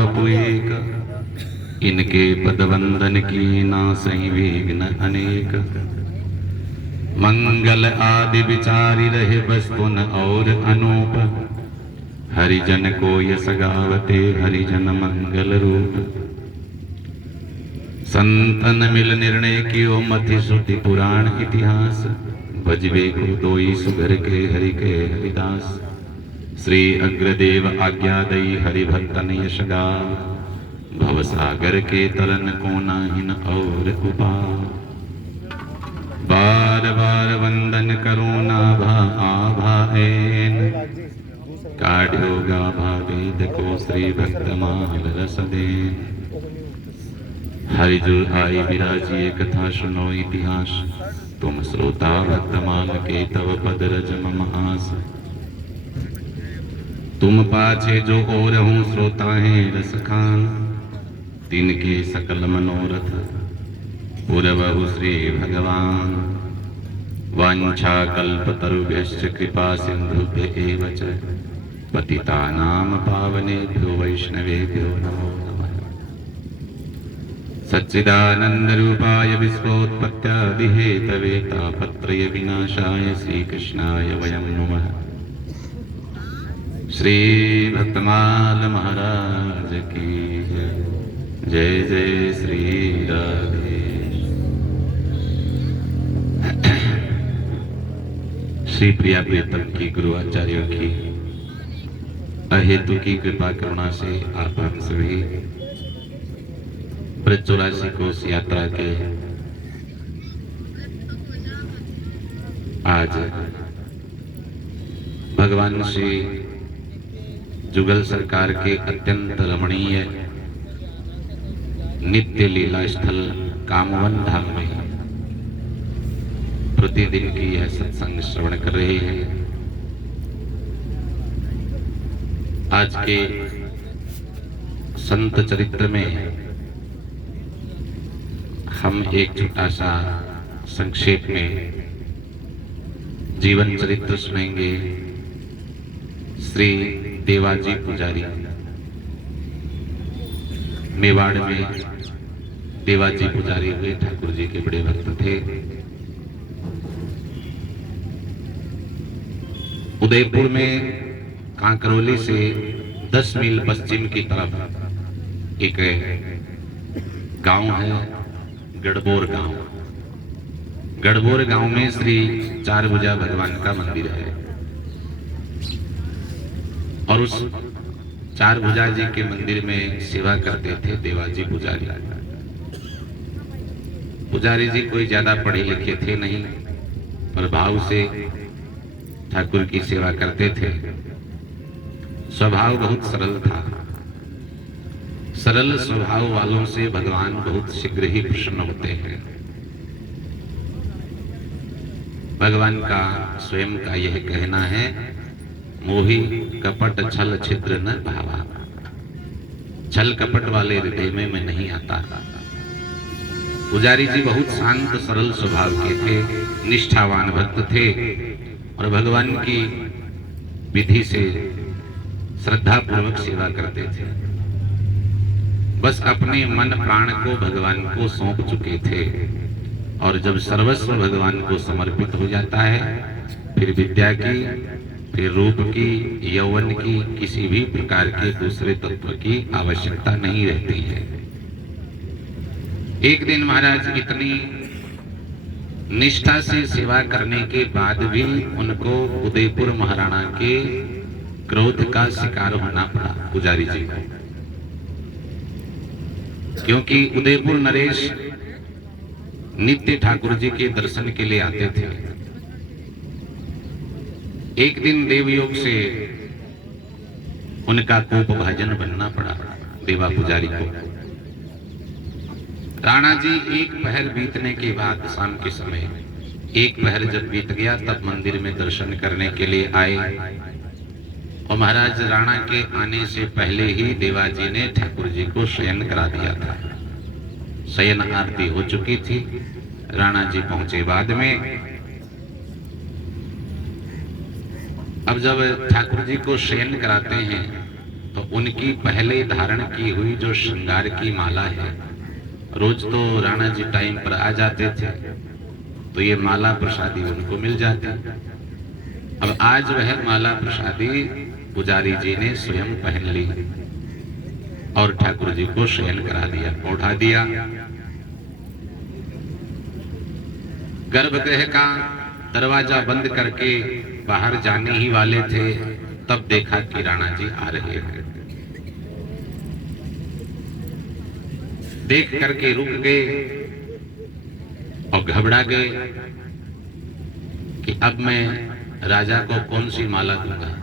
वपु एक, इनके पदवंदन की नासई विघ्न अनेक। मंगल आदि विचारि रहे बस्तुन और अनूप, हरिजन को यस गावते हरिजन मंगल रूप। संतन मिल निर्णय कियो मति श्रुति पुराण इतिहास, भजबे को दोई सुघर के हरि के हरिदास। श्री अग्रदेव आज्ञा दई हरिभक्तन यश गाव, भवसागर के तरन को नाहिन और उपाय। बार बार वंदन करो नाभा आभा ऐन, काढ़ो गाभा वेद को श्री भक्तमाल रस देन। हरिजुल आई विराजिए कथा सुनो इतिहास, तुम श्रोता भक्तमाल के तव पद रज मम आस। तुम पाछे जो और हूँ श्रोता हैं रस खान, तिनके सकल मनोरथ पुरवहु श्री भगवान। वांछा कल्पतरुभ्यश्च कृपा सिंधुभ्य एव च, पतितानां पावनेभ्यो वैष्णवेभ्यो नमो नमः। सच्चिदानंद रूपाय विश्वोत्पत्त्यादिहेतवे तापत्रय विनाशाय श्रीकृष्णाय वयं नुमः। श्री भक्तमाल महाराज की जय। जय जय श्री राधे। श्री प्रिया प्रियतम की गुरु आचार्यों की अहेतु की कृपा करुणा से आप हम सभी ब्रज 84 कोस यात्रा के आज भगवान श्री जुगल सरकार के अत्यंत रमणीय नित्य लीला स्थल कामवन धाम में प्रतिदिन की यह सत्संग श्रवण कर रहे हैं। आज के संत चरित्र में हम एक छोटा सा संक्षेप में जीवन चरित्र सुनेंगे श्री देवाजी पुजारी। मेवाड़ में देवाजी पुजारी हुए ठाकुर जी के बड़े भक्त थे। उदयपुर में कांकरोली से 10 मील पश्चिम की तरफ एक गांव है, गढ़बोर गांव। गढ़बोर गांव में श्री चारभुजा भगवान का मंदिर है और उस चारभुजा जी के मंदिर में सेवा करते थे देवाजी पुजारी। पुजारी जी कोई ज्यादा पढ़े लिखे थे नहीं, पर भाव से ठाकुर की सेवा करते थे। स्वभाव बहुत सरल था। सरल स्वभाव वालों से भगवान बहुत शीघ्र ही प्रसन्न होते हैं। भगवान का स्वयं का यह कहना है, मोहि कपट छल छिद्र न भावा। छल कपट वाले हृदय में मैं नहीं आता। पुजारी जी बहुत शांत सरल स्वभाव के थे, निष्ठावान भक्त थे और भगवान की विधि से श्रद्धा पूर्वक सेवा करते थे। बस अपने मन प्राण को भगवान को सौंप चुके थे और जब सर्वस्व भगवान को समर्पित हो जाता है, फिर विद्या की, फिर रूप की, यौवन की, किसी भी प्रकार के दूसरे तत्व की आवश्यकता नहीं रहती है। एक दिन महाराज इतनी निष्ठा से सेवा करने के बाद भी उनको उदयपुर महाराणा के क्रोध का शिकार होना पड़ा पुजारी जी को, क्योंकि उदयपुर नरेश नित्य ठाकुर जी के दर्शन के लिए आते थे। एक दिन देवयोग से उनका कोप भाजन बनना पड़ा देवा पुजारी को। राणा जी एक पहर बीतने के बाद, शाम के समय एक पहर जब बीत गया, तब मंदिर में दर्शन करने के लिए आए और महाराज राणा के आने से पहले ही देवाजी ने ठाकुर जी को शयन करा दिया था। शयन आरती हो चुकी थी। राणा जी पहुंचे बाद में। अब जब ठाकुर जी को शयन कराते हैं तो उनकी पहले धारण की हुई जो श्रृंगार की माला है, रोज तो राणा जी टाइम पर आ जाते थे तो ये माला प्रसादी उनको मिल जाती। अब आज वह माला प्रसादी पुजारी जी ने स्वयं पहन ली और ठाकुर जी को शयन करा दिया, ओढ़ा दिया। गर्भगृह का दरवाजा बंद करके बाहर जाने ही वाले थे, तब देखा कि राणा जी आ रहे हैं। देख करके रुक गए और घबरा गए कि अब मैं राजा को कौन सी माला दूंगा।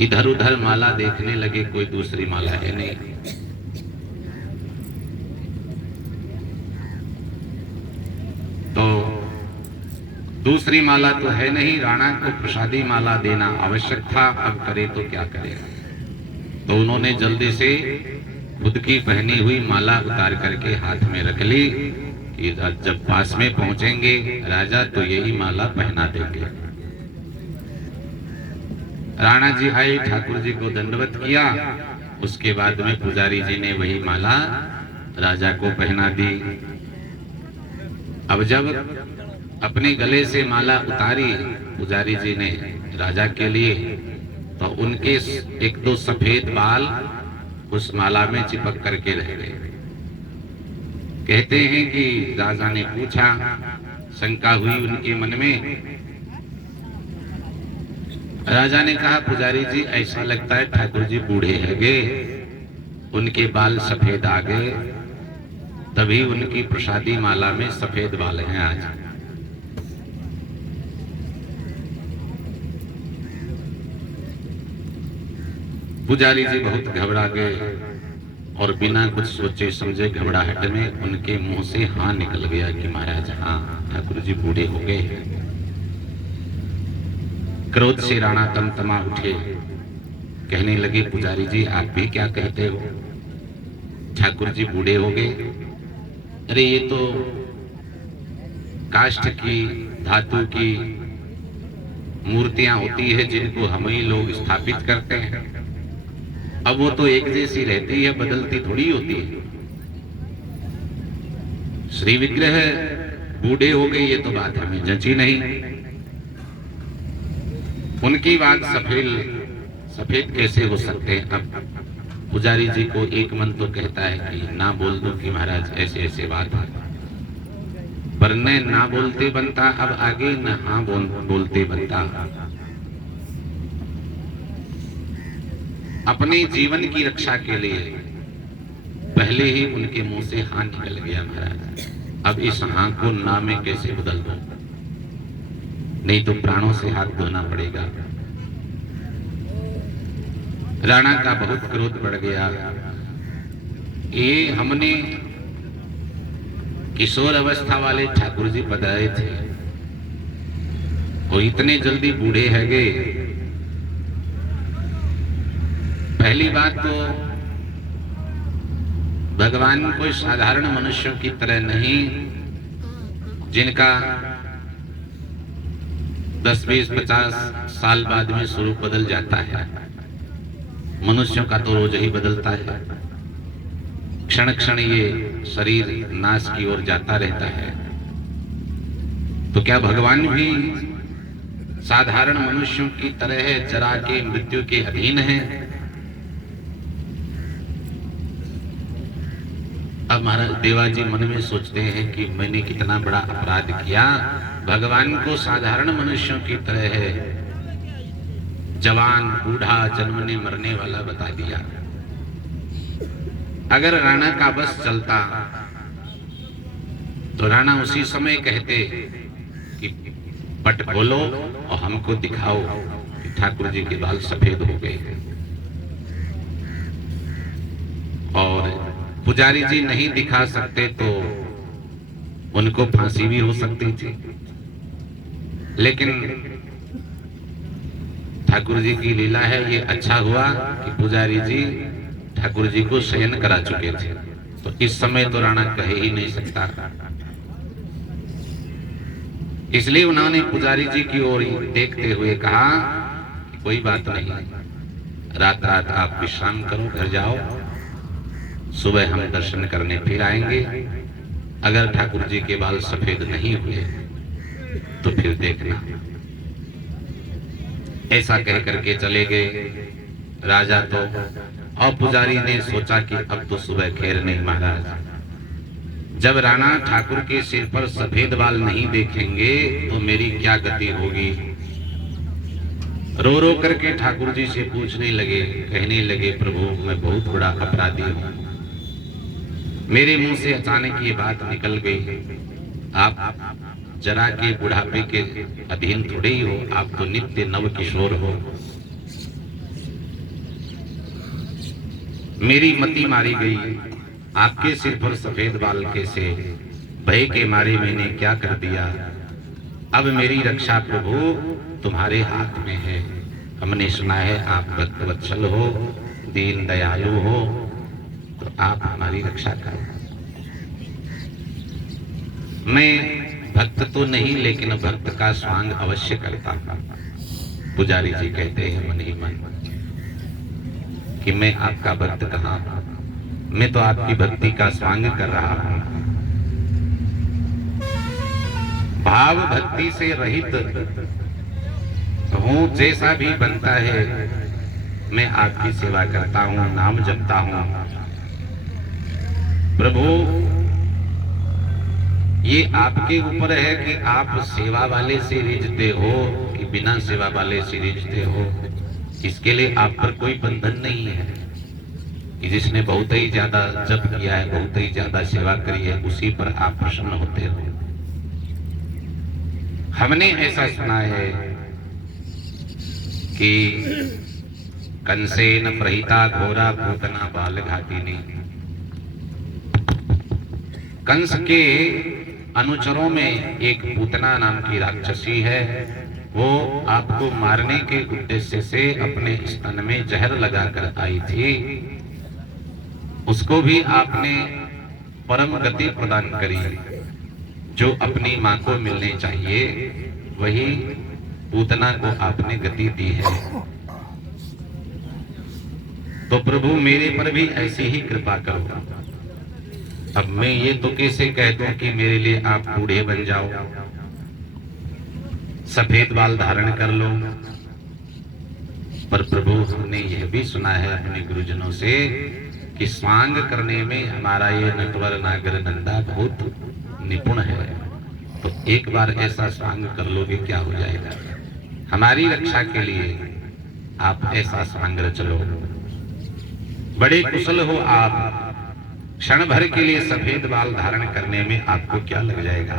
इधर उधर माला देखने लगे, कोई दूसरी माला है नहीं। तो दूसरी माला तो है नहीं, राणा को प्रसादी माला देना आवश्यक था, अब करे तो क्या करेगा। तो उन्होंने जल्दी से खुद की पहनी हुई माला उतार करके हाथ में रख ली कि जब पास में पहुंचेंगे राजा तो यही माला पहना देंगे। राणा जी आए, ठाकुर जी को दंडवत किया, उसके बाद में पुजारी जी ने वही माला राजा को पहना दी। अब जब अपने गले से माला उतारी पुजारी जी ने राजा के लिए, तो उनके एक दो सफेद बाल उस माला में चिपक करके रह गए। कहते हैं कि राजा ने पूछा, शंका हुई उनके मन में। राजा ने कहा, पुजारी जी ऐसा लगता है ठाकुर जी बूढ़े हैं गए, उनके बाल सफेद आ गए, तभी उनकी प्रसादी माला में सफेद बाल हैं आज। पुजारी जी बहुत घबरा गए और बिना कुछ सोचे समझे घबराहट में उनके मुंह से हाँ निकल गया कि महाराज हाँ, ठाकुर जी बूढ़े हो गए हैं। क्रोध से राणा तमतमा उठे, कहने लगे, पुजारी जी आप भी क्या कहते हो, ठाकुर जी बूढ़े हो गए। अरे ये तो काष्ठ की धातु की मूर्तियां होती है जिनको हम ही लोग स्थापित करते हैं। अब वो तो एक जैसी रहती है, बदलती थोड़ी होती है। श्री विग्रह बूढ़े हो गए ये तो बात हमें जची नहीं। उनकी बात सफेद कैसे हो सकते हैं। अब पुजारी जी को एक मन तो कहता है कि ना बोल दो कि महाराज ऐसे ऐसे बात है, पर ना बोलते बनता, अब आगे न हाँ बोलते बनता। अपने जीवन की रक्षा के लिए पहले ही उनके मुंह से हाँ निकल गया महाराज। अब इस हाँ को ना में कैसे बदल दूं, नहीं तो प्राणों से हाथ धोना पड़ेगा। राणा का बहुत क्रोध बढ़ गया। ये हमने किशोर अवस्था वाले ठाकुर जी बताए थे, वो इतने जल्दी बूढ़े है गए। पहली बात तो भगवान कोई साधारण मनुष्यों की तरह नहीं, जिनका 10, 20, 50 साल बाद में स्वरूप बदल जाता है। मनुष्यों का तो रोज ही बदलता है, क्षण क्षण ये शरीर नाश की ओर जाता रहता है। तो क्या भगवान भी साधारण मनुष्यों की तरह जरा के मृत्यु के अधीन है? अब महाराज देवाजी मन में सोचते हैं कि मैंने कितना बड़ा अपराध किया, भगवान को साधारण मनुष्यों की तरह है, जवान बूढ़ा जन्मने मरने वाला बता दिया। अगर राणा का बस चलता तो राणा उसी समय कहते कि पट खोलो और हमको दिखाओ कि ठाकुर जी के बाल सफेद हो गए। और पुजारी जी नहीं दिखा सकते तो उनको फांसी भी हो सकती थी, लेकिन ठाकुर जी की लीला है। ये अच्छा हुआ कि पुजारी जी ठाकुर जी को शयन करा चुके थे, तो इस समय तो राणा कह ही नहीं सकता। इसलिए उन्होंने पुजारी जी की ओर देखते हुए कहा, कोई बात नहीं, रात रात आप विश्राम करो, घर जाओ, सुबह हम दर्शन करने फिर आएंगे। अगर ठाकुर जी के बाल सफेद नहीं हुए तो फिर देखना। ऐसा कह करके चले गए राजा। तो और पुजारी ने सोचा कि अब तो सुबह खैर नहीं महाराज, जब राणा ठाकुर के सिर पर सफेद बाल नहीं देखेंगे तो मेरी क्या गति होगी। रो रो करके ठाकुर जी से पूछने लगे, कहने लगे, प्रभु मैं बहुत बड़ा अपराधी हूं, मेरे मुंह से अचानक ये बात निकल गई। आप जरा के बुढ़ापे के अधीन थोड़े ही हो, आप तो नित्य नव किशोर हो। मेरी मति मारी गई, आपके सिर पर सफेद बाल कैसे, भय के मारे मैंने क्या कर दिया। अब मेरी रक्षा प्रभु तुम्हारे हाथ में है। हमने सुना है आप भक्तवत्सल हो, दीन दयालु हो, तो आप हमारी रक्षा करो। मैं भक्त तो नहीं लेकिन भक्त का स्वांग अवश्य करता हूं। पुजारी जी कहते हैं मन ही मन कि मैं आपका भक्त कहाँ हूं, मैं तो आपकी भक्ति का स्वांग कर रहा हूं। भाव भक्ति से रहित हूं, जैसा भी बनता है मैं आपकी सेवा करता हूं, नाम जपता हूं। प्रभु ये आपके ऊपर है कि आप सेवा वाले से रिझते हो कि बिना सेवा वाले से रिझते हो। इसके लिए आप पर कोई बंधन नहीं है कि जिसने बहुत ही ज्यादा जप किया है, बहुत ही ज्यादा सेवा करी है, उसी पर आप प्रसन्न होते हो। हमने ऐसा सुना है कि कंसेन प्रहिता घोरा पूतना बाल घातिनी। कंस के अनुचरों में एक पूतना नाम की राक्षसी है। वो आपको मारने के उद्देश्य से अपने स्तन में जहर लगाकर आई थी। उसको भी आपने परम गति प्रदान करी। जो अपनी मां को मिलने चाहिए वही पूतना को आपने गति दी है। तो प्रभु मेरे पर भी ऐसी ही कृपा करो। अब मैं ये तो कैसे कह दूं कि मेरे लिए आप बूढ़े बन जाओ, सफेद बाल धारण कर लो। पर प्रभु हमने यह भी सुना है अपने गुरुजनों से कि स्वांग करने में हमारा ये नटवर नागर नंदा बहुत निपुण है। तो एक बार ऐसा स्वांग कर लोगे क्या हो जाएगा। हमारी रक्षा के लिए आप ऐसा स्वांग रच लो। बड़े कुशल हो आप, क्षण भर के लिए सफेद बाल धारण करने में आपको क्या लग जाएगा।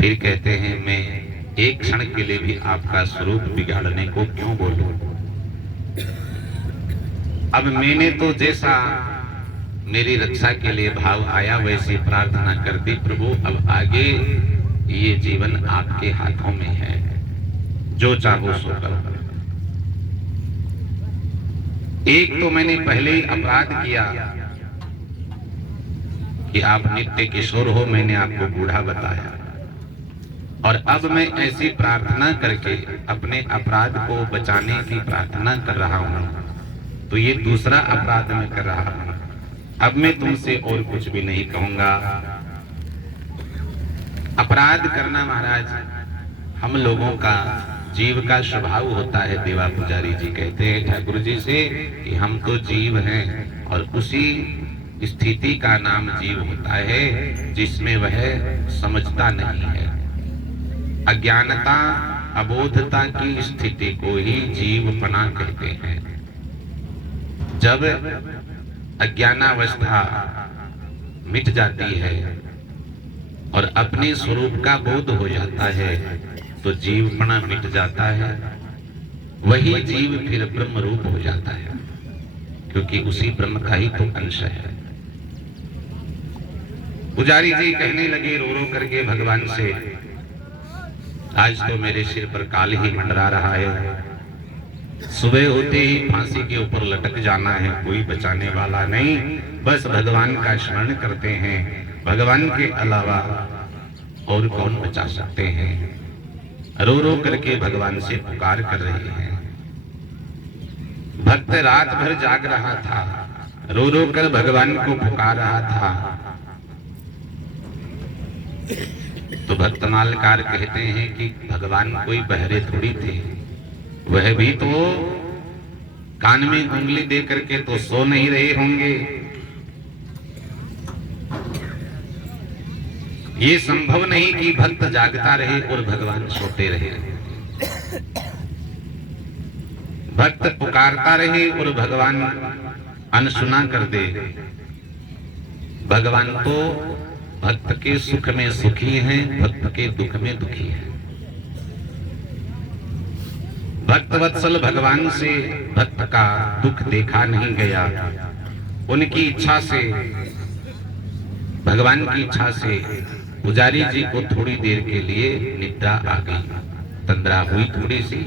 फिर कहते हैं मैं एक क्षण के लिए भी आपका स्वरूप बिगाड़ने को क्यों बोलूं। अब मैंने तो जैसा मेरी रक्षा के लिए भाव आया वैसी प्रार्थना कर दी। प्रभु अब आगे ये जीवन आपके हाथों में है, जो चाहो सो करो। एक तो मैंने पहले ही अपराध किया कि आप नित्य किशोर हो, मैंने आपको बूढ़ा बताया। और अब मैं ऐसी प्रार्थना करके अपने अपराध को बचाने की प्रार्थना कर रहा हूं, तो ये दूसरा अपराध मैं कर रहा हूं। अब मैं तुमसे और कुछ भी नहीं कहूंगा। अपराध करना महाराज हम लोगों का जीव का स्वभाव होता है। देवा पुजारी जी कहते हैं ठाकुर जी से कि हम तो जीव हैं और उसी स्थिति का नाम जीव होता है जिसमें वह समझता नहीं है। अज्ञानता अबोधता की स्थिति को ही जीवपना कहते हैं। जब अज्ञानावस्था मिट जाती है और अपने स्वरूप का बोध हो जाता है तो जीवपना मिट जाता है। वही जीव फिर ब्रह्म रूप हो जाता है, क्योंकि उसी ब्रह्म का ही तो अंश है। पुजारी जी कहने लगे रो रो करके भगवान से, आज तो मेरे सिर पर काल ही मंडरा रहा है। सुबह होते ही फांसी के ऊपर लटक जाना है, कोई बचाने वाला नहीं। बस भगवान का स्मरण करते हैं, भगवान के अलावा और कौन बचा सकते हैं। रो रो करके भगवान से पुकार कर रहे हैं। भक्त रात भर जाग रहा था, रो रो कर भगवान को पुकार रहा था। तो भक्तमालकार कहते हैं कि भगवान कोई बहरे थोड़ी थे, वह भी तो कान में उंगली दे करके तो सो नहीं रहे होंगे। ये संभव नहीं कि भक्त जागता रहे और भगवान सोते रहे। भक्त पुकारता रहे और भगवान अनसुना कर दे। भगवान तो भक्त के सुख में सुखी हैं, भक्त के दुख में दुखी है। भक्त वत्सल भगवान से भक्त का दुख देखा नहीं गया। उनकी इच्छा से, भगवान की इच्छा से पुजारी जी को थोड़ी देर के लिए निद्रा आ गई, तंद्रा हुई थोड़ी सी।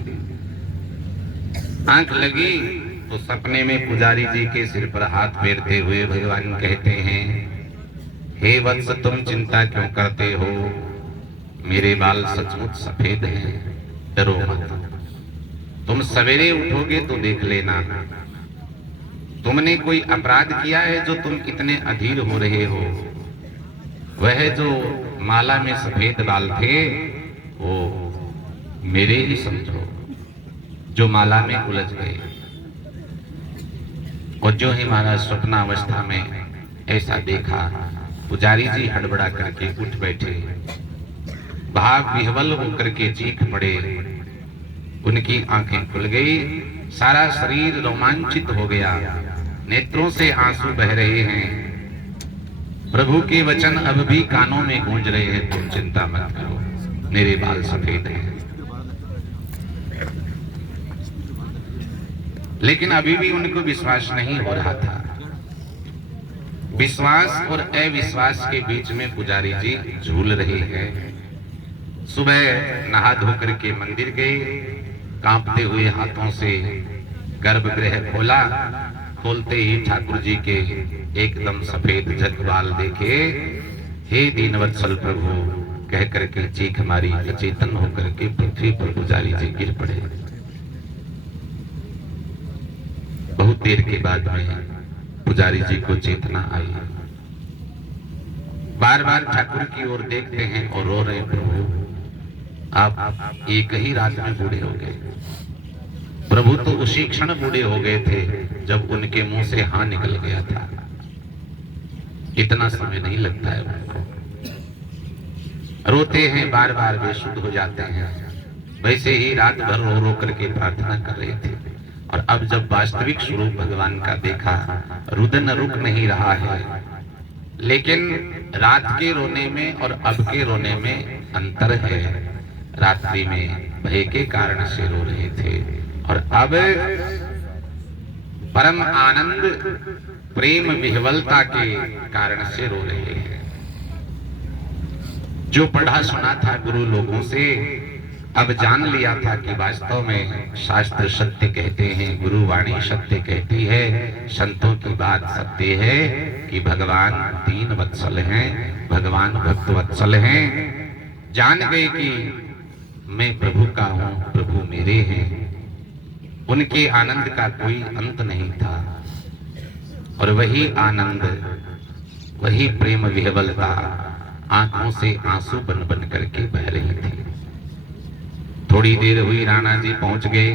आंख लगी तो सपने में पुजारी जी के सिर पर हाथ फेरते हुए भगवान कहते हैं, हे वत्स तुम चिंता क्यों करते हो, मेरे बाल सचमुच सफेद हैं, डरो मत। तुम सवेरे उठोगे तो देख लेना, तुमने कोई अपराध किया है जो तुम इतने अधीर हो रहे हो। वह जो माला में सफेद बाल थे वो मेरे ही समझो, जो माला में उलझ गए। और जो ही महाराज स्वप्नावस्था में ऐसा देखा, पुजारी जी हड़बड़ा करके उठ बैठे, भाव विह्वल होकर के चीख पड़े। उनकी आंखें खुल गई, सारा शरीर रोमांचित हो गया, नेत्रों से आंसू बह रहे हैं। प्रभु के वचन अब भी कानों में गूंज रहे हैं, तुम चिंता मत करो, मेरे बाल सफेद हैं। लेकिन अभी भी उनको विश्वास नहीं हो रहा था। विश्वास और अविश्वास के बीच में पुजारी जी झूल रहे हैं। सुबह नहा धोकर के मंदिर गए, कांपते हुए हाथों से गर्भगृह खोला। खोलते ही ठाकुर जी के एकदम सफेद जगबाल देखे। हे दीनवत्सल प्रभु कह करके चीख मारी, अचेतन होकर के पृथ्वी पर पुजारी जी गिर पड़े। बहुत देर के बाद में पुजारी जी को चेतना आई। बार बार ठाकुर की ओर देखते हैं और रो रहे, प्रभु आप एक ही रात में बूढ़े हो गए। प्रभु तो उसी क्षण बूढ़े हो गए थे जब उनके मुंह से हाँ निकल गया था। इतना समय नहीं लगता है उनको। रोते हैं, बार बार बेसुध हो जाते हैं। वैसे ही रात भर रो रो करके प्रार्थना कर रहे थे। और अब जब वास्तविक स्वरूप भगवान का देखा, रुदन रुक नहीं रहा है। लेकिन रात के रोने में और अब के रोने में अंतर है। रात्रि में भय के कारण से रो रहे थे और अब परम आनंद प्रेम विह्वलता के कारण से रो रहे हैं। जो पढ़ा सुना था गुरु लोगों से, अब जान लिया था कि वास्तव में शास्त्र सत्य कहते हैं, गुरुवाणी सत्य कहती है, संतों की बात सत्य है कि भगवान दीन वत्सल हैं, भगवान भक्त वत्सल हैं। जान गए कि मैं प्रभु का हूं, प्रभु मेरे हैं। उनके आनंद का कोई अंत नहीं था और वही आनंद, वही प्रेम विह्वलता आंखों से आंसू बन बन करके बह रही थी। थोड़ी देर हुई, राणा जी पहुंच गए।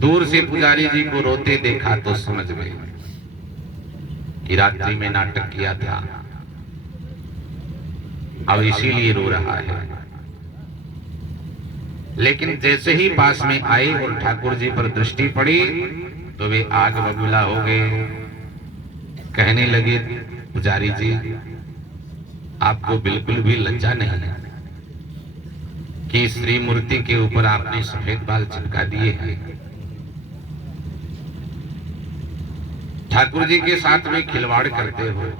दूर से पुजारी जी को रोते देखा तो समझ गए कि रात्रि में नाटक किया था, अब इसीलिए रो रहा है। लेकिन जैसे ही पास में आए और ठाकुर जी पर दृष्टि पड़ी तो वे आग बबूला हो गए। कहने लगे, पुजारी जी आपको बिल्कुल भी लज्जा नहीं है कि श्री मूर्ति के ऊपर आपने सफेद बाल चिपका दिए हैं। ठाकुर जी के साथ में खिलवाड़ करते हो।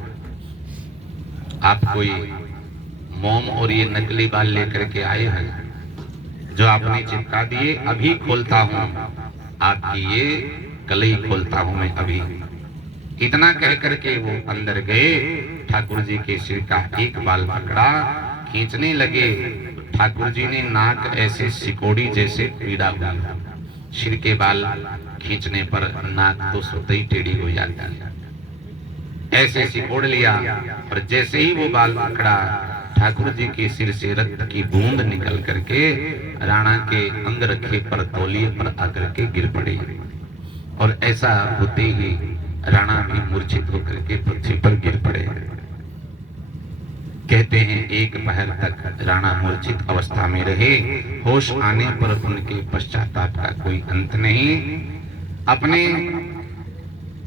आप कोई मोम और ये नकली बाल लेकर के आए हैं जो आपने चिपका दिए। अभी खोलता हूं आपकी ये कलई, खोलता हूं मैं अभी। इतना कह करके वो अंदर गए। ठाकुर जी के सिर का एक बाल पकड़ा, खींचने लगे। ठाकुर जी ने नाक ऐसे सिकोड़ी जैसे पीड़ा हुआ, सिर के बाल खींचने पर नाक तो स्वतः ही टेढ़ी हो जाती है। ऐसे सिकोड़ लिया और जैसे ही वो बाल पकड़ा, ठाकुर जी के सिर से रक्त की बूंद निकल करके राणा के अंग रखे पर तौलिए पर आकर के गिर पड़ी। और ऐसा होते ही राणा भी मूर्छित होकर के पृथ्वी पर गिर पड़े। कहते हैं एक पहर तक राणा मूर्छित अवस्था में रहे। होश आने पर उनके पश्चाताप का कोई अंत नहीं। अपने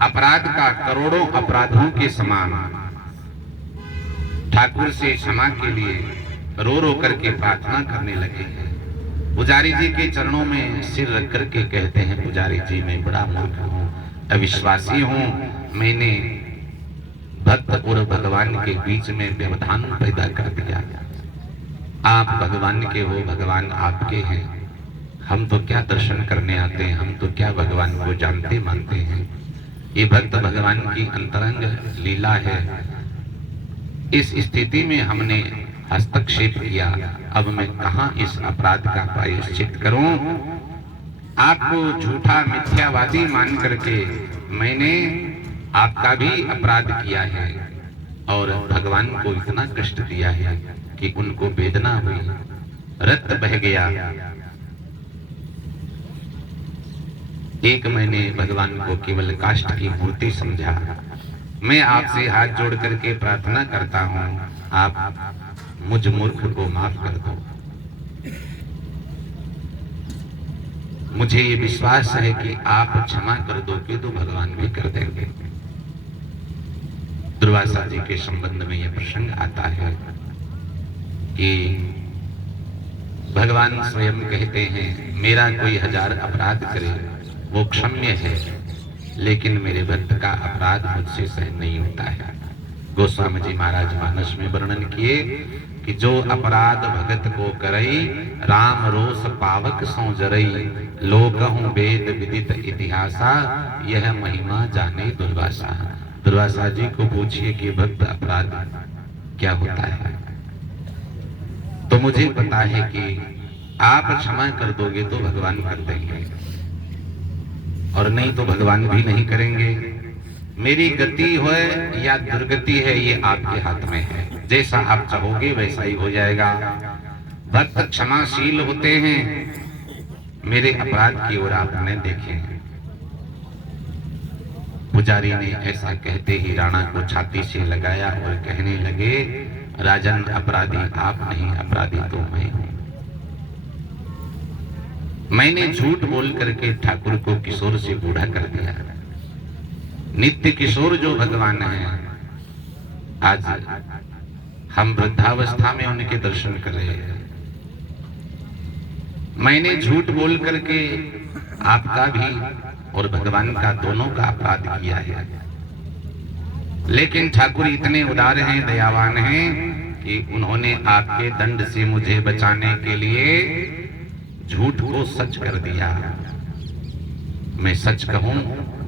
अपराध का करोड़ों अपराधों के समान ठाकुर से क्षमा के लिए रो रो करके प्रार्थना करने लगे। पुजारी जी के चरणों में सिर रख करके कहते हैं, पुजारी जी मैं बड़ा मूर्ख हूँ, अविश्वासी हूँ। मैंने भक्त और भगवान के बीच में व्यवधान पैदा कर दिया। आप भगवान के हो, भगवान आपके हैं। हम तो क्या दर्शन करने आते हैं, हम तो क्या भगवान को जानते मानते हैं। ये भक्त भगवान की अंतरंग लीला है। इस स्थिति में हमने हस्तक्षेप किया। अब मैं कहां इस अपराध का प्रायश्चित करूं। आपको झूठा मिथ्यावादी मान करके मैंने आपका भी अपराध किया है और भगवान को इतना कष्ट दिया है कि उनको वेदना हुई, रक्त बह गया। एक मैंने भगवान को केवल काष्ठ की मूर्ति समझा। मैं आपसे हाथ जोड़ करके प्रार्थना करता हूं, आप मुझ मूर्ख को माफ कर दो। मुझे ये विश्वास है कि आप क्षमा कर दोगे तो भगवान भी कर देंगे। दुर्वासा जी के संबंध में यह प्रसंग आता है कि भगवान स्वयं कहते हैं, मेरा कोई 1000 अपराध करे वो क्षम्य है, लेकिन मेरे भक्त का अपराध मुझसे सहन नहीं होता है। गोस्वामी जी महाराज मानस में वर्णन किए कि जो अपराध भगत को करई, राम रोष पावक सो जरई, लोकहु वेद विदित इतिहासा, यह महिमा जाने दुर्वासा। दुर्वासा जी को पूछिए कि भक्त अपराध क्या होता है, तो मुझे पता है कि आप क्षमा कर दोगे तो भगवान कर देंगे और नहीं तो भगवान भी नहीं करेंगे। मेरी गति हो या दुर्गति है ये आपके हाथ में है। जैसा आप चाहोगे वैसा ही हो जाएगा। भक्त क्षमाशील होते हैं। मेरे अपराध की ओर आपने देखे। पुजारी ने ऐसा कहते ही राणा को छाती से लगाया और कहने लगे, राजन अपराधी आप नहीं, अपराधी तो मैं हूं। मैंने झूठ बोल करके ठाकुर को किशोर से बूढ़ा कर दिया। नित्य किशोर जो भगवान है, आज हम वृद्धावस्था में उनके दर्शन कर रहे हैं। मैंने झूठ बोल करके आपका भी और भगवान का दोनों का अपराध किया है। लेकिन ठाकुर इतने उदार हैं, दयावान हैं कि उन्होंने आपके दंड से मुझे बचाने के लिए झूठ को सच कर दिया। मैं सच कहूं,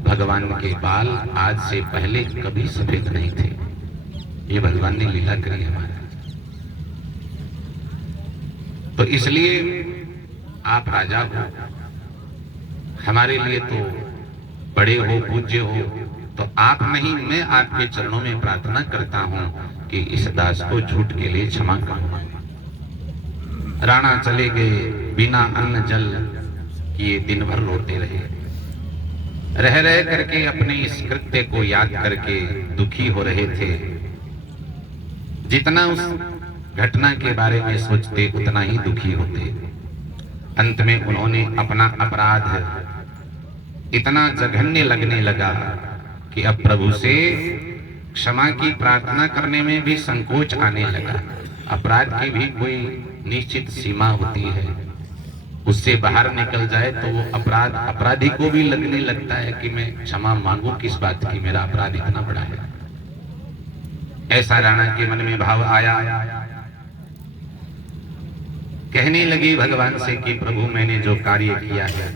भगवान के बाल आज से पहले कभी सफेद नहीं थे। ये भगवान ने लीला करी हमारे। तो इसलिए आप राजा हो, हमारे लिए तो बड़े हो, पूज्य हो, तो आप नहीं, मैं आपके चरणों में प्रार्थना करता हूं कि इस दास को झूठ के लिए क्षमा करो। राणा चले गए, बिना अन्न जल किए दिन भर रोते रहे। रह रह करके अपने इस कृत्य को याद करके दुखी हो रहे थे। जितना उस घटना के बारे में सोचते उतना ही दुखी होते। अंत में उन्होंने अपना अपराध इतना जघन्य लगने लगा कि अब प्रभु से क्षमा की प्रार्थना करने में भी संकोच आने लगा। अपराध की भी कोई निश्चित सीमा होती है, उससे बाहर निकल जाए तो वो अपराधी को भी लगने लगता है कि मैं क्षमा मांगू किस बात की, मेरा अपराध इतना बड़ा है। ऐसा राणा के मन में भाव आया। कहने लगे भगवान से कि प्रभु मैंने जो कार्य किया है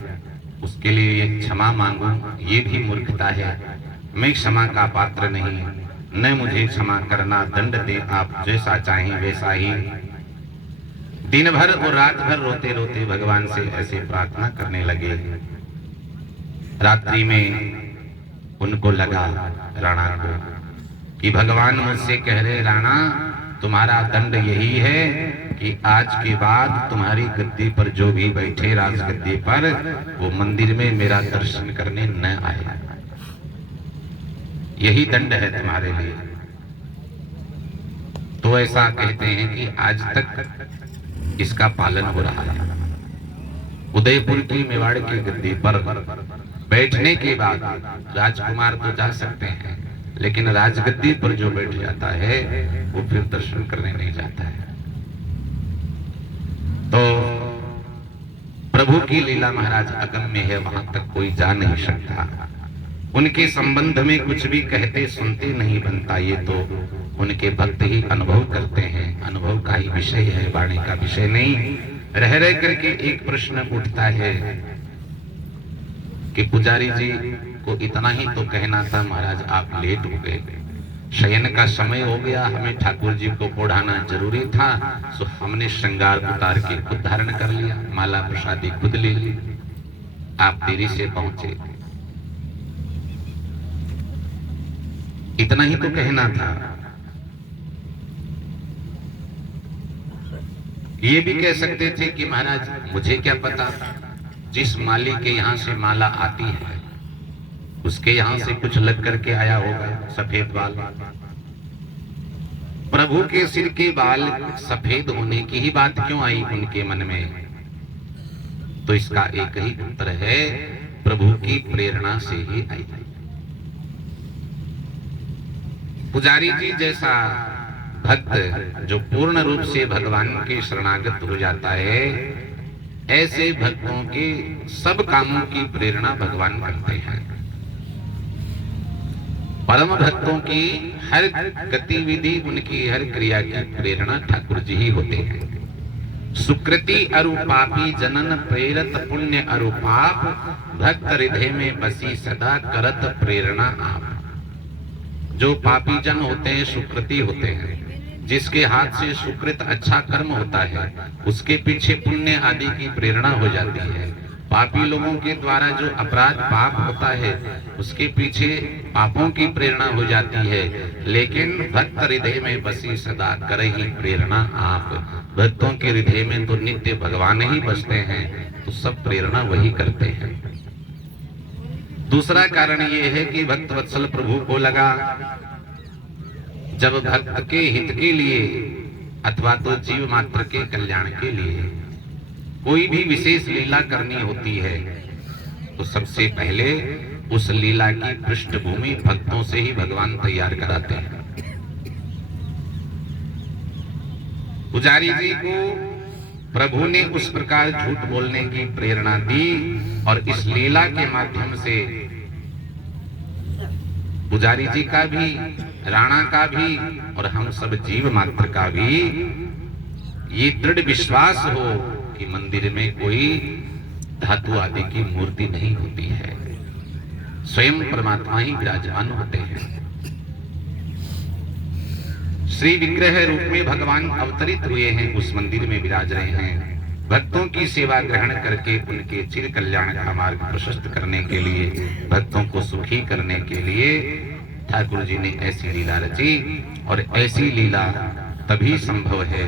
उसके लिए क्षमा मांगू, ये भी मूर्खता है। मैं क्षमा का पात्र नहीं, न मुझे क्षमा करना, दंड दे आप, जैसा चाहें वैसा ही। दिन भर और रात भर रोते रोते भगवान से ऐसे प्रार्थना करने लगे। रात्रि में उनको लगा राणा को कि भगवान मुझसे कह रहे, राणा तुम्हारा दंड यही है कि आज के बाद तुम्हारी गद्दी पर जो भी बैठे राज गद्दी पर, वो मंदिर में मेरा दर्शन करने न आए। यही दंड है तुम्हारे लिए। तो ऐसा कहते हैं कि आज तक इसका पालन हो रहा है। उदयपुर की मेवाड़ की गद्दी पर बैठने के बाद राजकुमार तो जा सकते हैं, लेकिन राजगद्दी पर जो बैठ जाता है वो फिर दर्शन करने नहीं जाता है। तो प्रभु की लीला महाराज अगम्य है, वहां तक कोई जा नहीं सकता। उनके संबंध में कुछ भी कहते सुनते नहीं बनता, ये तो उनके भक्त ही अनुभव करते हैं। अनुभव का ही विषय है, वाणी का विषय नहीं। रह रह करके एक प्रश्न उठता है कि पुजारी जी को इतना ही तो कहना था, महाराज आप लेट हो गए, शयन का समय हो गया, हमें ठाकुर जी को ओढ़ाना जरूरी था, सो हमने श्रृंगार उतार के खुद धारण कर लिया, माला प्रसादी खुद ले ली, आप देरी से पहुंचे। इतना ही तो कहना था। ये भी कह सकते थे कि महाराज मुझे क्या पता, जिस माली के यहाँ से माला आती है उसके यहाँ से कुछ लग करके आया होगा सफेद बाल। प्रभु के सिर के बाल सफेद होने की ही बात क्यों आई उनके मन में? तो इसका एक ही उत्तर है, प्रभु की प्रेरणा से ही आई। पुजारी जी जैसा भक्त जो पूर्ण रूप से भगवान के शरणागत हो जाता है, ऐसे भक्तों के सब कामों की प्रेरणा भगवान करते हैं। परम भक्तों की हर गतिविधि, उनकी हर क्रिया की प्रेरणा ठाकुर जी ही होते हैं। सुकृति अरुपापी जनन प्रेरत पुण्य अरुपाप, भक्त हृदय में बसी सदा करत प्रेरणा आप। जो पापी जन होते हैं सुकृति होते हैं, जिसके हाथ से सुकृत अच्छा कर्म होता है उसके पीछे पुण्य आदि की प्रेरणा हो जाती है। पापी लोगों के द्वारा जो अपराध पाप होता है उसके पीछे पापों की प्रेरणा हो जाती है। लेकिन भक्त हृदय में बसी सदा करे ही प्रेरणा आप। भक्तों के हृदय में तो नित्य भगवान ही बसते हैं, तो सब प्रेरणा वही करते हैं। दूसरा कारण ये है कि भक्त वत्सल प्रभु को लगा जब भक्त के हित के लिए अथवा तो जीव मात्र के कल्याण के लिए कोई भी विशेष लीला करनी होती है, तो सबसे पहले उस लीला की पृष्ठभूमि भक्तों से ही भगवान तैयार कराते हैं। पुजारी जी को प्रभु ने उस प्रकार झूठ बोलने की प्रेरणा दी और इस लीला के माध्यम से पुजारी जी का भी, राणा का भी और हम सब जीव मात्र का भी ये दृढ़ विश्वास हो कि मंदिर में कोई धातु आदि की मूर्ति नहीं होती है, स्वयं परमात्मा ही विराजमान होते हैं। श्री विग्रह रूप में भगवान अवतरित हुए हैं, उस मंदिर में विराज रहे हैं। भक्तों की सेवा ग्रहण करके उनके चिर कल्याण का मार्ग प्रशस्त करने के लिए, भक्तों को सुखी करने के लिए ठाकुर जी ने ऐसी लीला रची। और ऐसी लीला तभी संभव है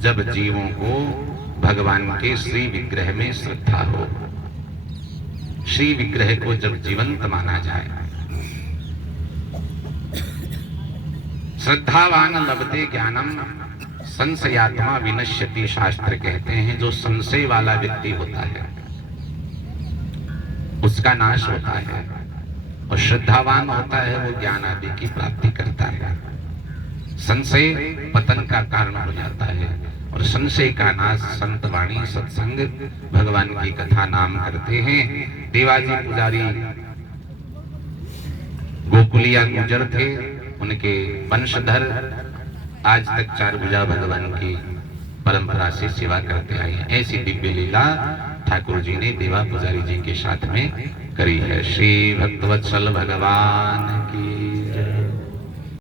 जब जीवों को भगवान के श्री विग्रह में श्रद्धा हो, श्री विग्रह को जब जीवंत माना जाए। श्रद्धावान लभते ज्ञानम संशयात्मा विनश्यति, शास्त्र कहते हैं जो संशय वाला व्यक्ति होता है उसका नाश होता है, और श्रद्धावान होता है वो ज्ञान आदि की प्राप्ति करता है। संशय पतन का कारण हो जाता है और संशय का नाश संत वाणी सत्संग भगवान की कथा नाम करते हैं। देवाजी पुजारी गोकुलिया गुजर थे, उनके वंशधर आज तक चार भुजा भगवान की परंपरा से सेवा करते आए हैं। ऐसी दिव्य लीला ठाकुर जी ने देवा पुजारी जी के साथ में करी है। श्री भक्तवत्सल भगवान की